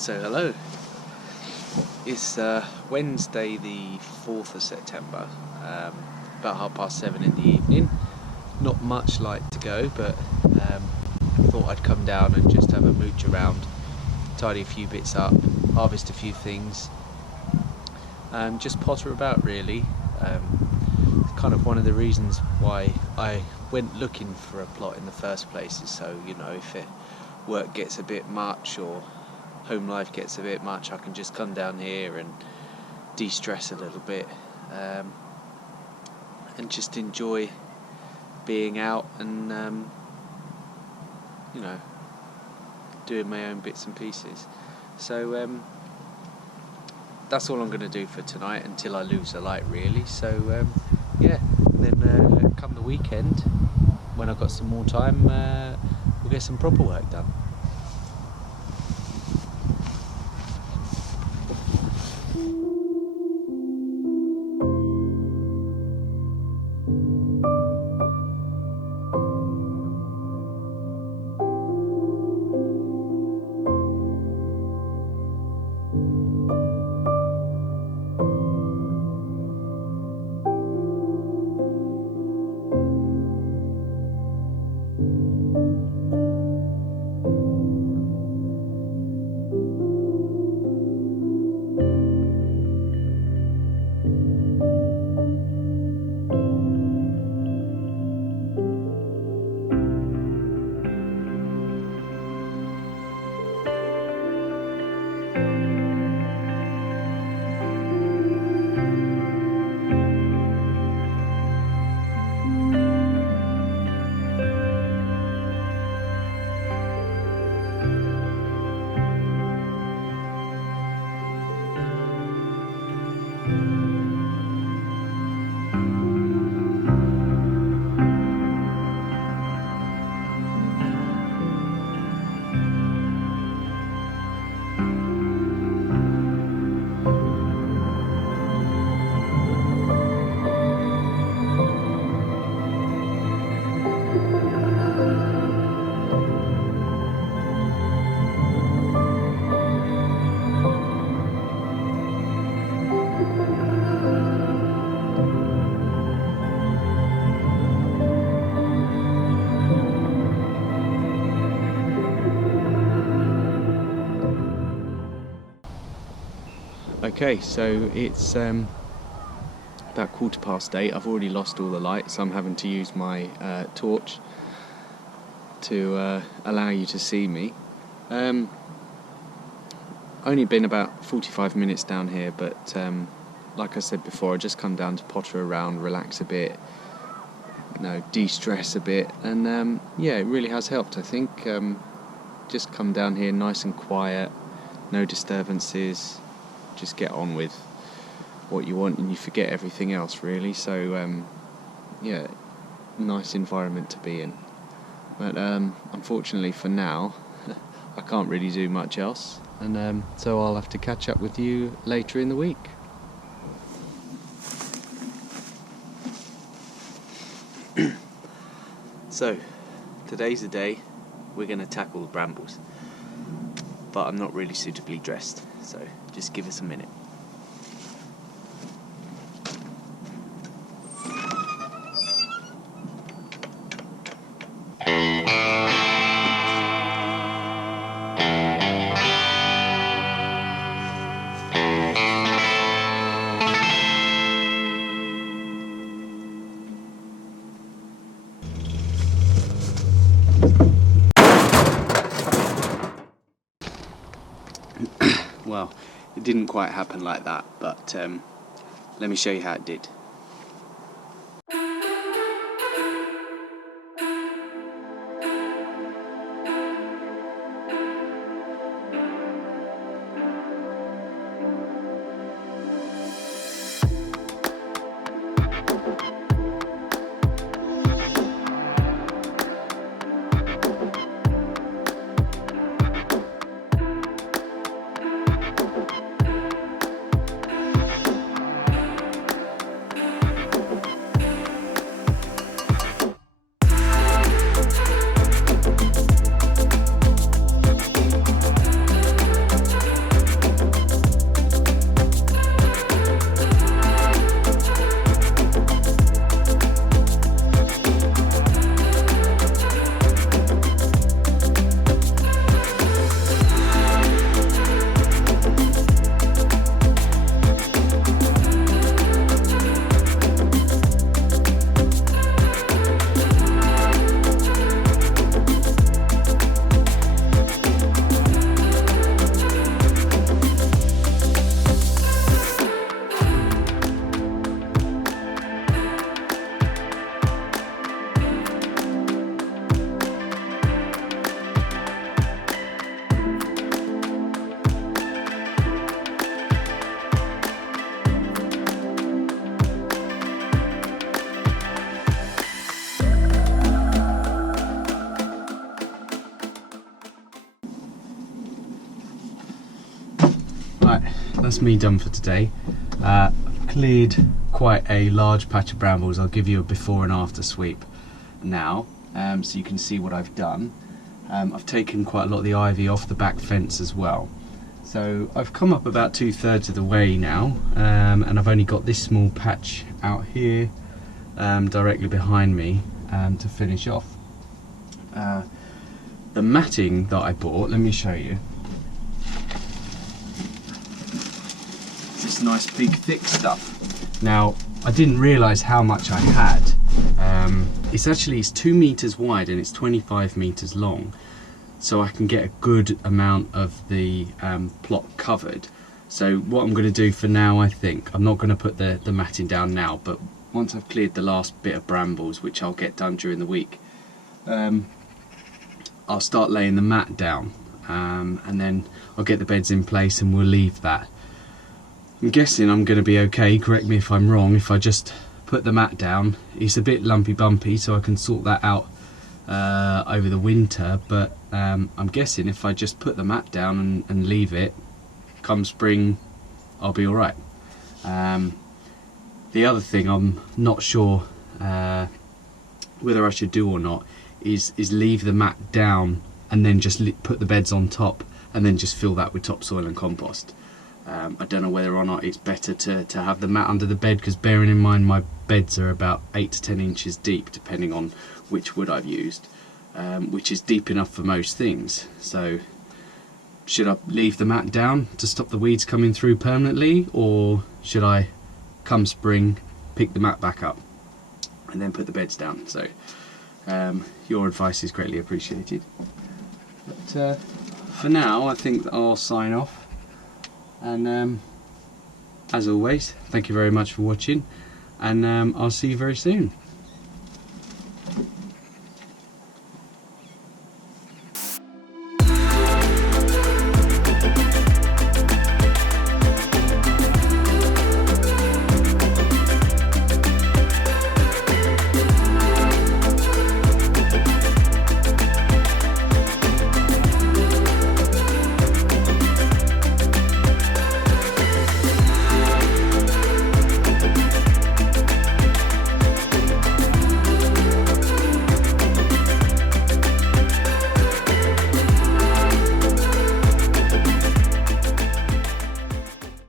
So hello, it's Wednesday the 4th of September, about 7:30 in the evening. Not much light to go, but thought I'd come down and just have a mooch around, tidy a few bits up, harvest a few things, just potter about really. It's kind of one of the reasons why I went looking for a plot in the first place, is so, you know, if work gets a bit much or home life gets a bit much, I can just come down here and de-stress a little bit, and just enjoy being out and you know, doing my own bits and pieces. So that's all I'm going to do for tonight until I lose the light really. So yeah, then come the weekend when I've got some more time, we'll get some proper work done. Okay, so it's about 8:15. I've already lost all the light, so I'm having to use my torch to allow you to see me. Only been about 45 minutes down here, but like I said before, I just come down to potter around, relax a bit, you know, de-stress a bit, and yeah, it really has helped, I think. Just come down here nice and quiet, no disturbances, just get on with what you want and you forget everything else really. So yeah, nice environment to be in, but unfortunately for now I can't really do much else, and so I'll have to catch up with you later in the week. So today's the day we're going to tackle the brambles, but I'm not really suitably dressed, so just give us a minute. Well, it didn't quite happen like that, but let me show you how it did. Right, that's me done for today. I've cleared quite a large patch of brambles. I'll give you a before and after sweep now, so you can see what I've done. I've taken quite a lot of the ivy off the back fence as well. So I've come up about 2/3 of the way now, and I've only got this small patch out here directly behind me to finish off. The matting that I bought, let me show you. This nice big thick stuff. Now I didn't realise how much I had. It's 2 meters wide and it's 25 meters long, so I can get a good amount of the plot covered. So what I'm going to do for now, I think, I'm not going to put the matting down now, but once I've cleared the last bit of brambles, which I'll get done during the week, I'll start laying the mat down, and then I'll get the beds in place and we'll leave that. I'm guessing I'm going to be okay, correct me if I'm wrong, if I just put the mat down. It's a bit lumpy bumpy, so I can sort that out over the winter, but I'm guessing if I just put the mat down and leave it, come spring I'll be alright. The other thing I'm not sure whether I should do or not is leave the mat down and then just put the beds on top and then just fill that with topsoil and compost. I don't know whether or not it's better to have the mat under the bed, because bearing in mind my beds are about 8 to 10 inches deep depending on which wood I've used, which is deep enough for most things. So should I leave the mat down to stop the weeds coming through permanently, or should I come spring pick the mat back up and then put the beds down? So your advice is greatly appreciated, but for now I think that I'll sign off. And as always, thank you very much for watching, and I'll see you very soon.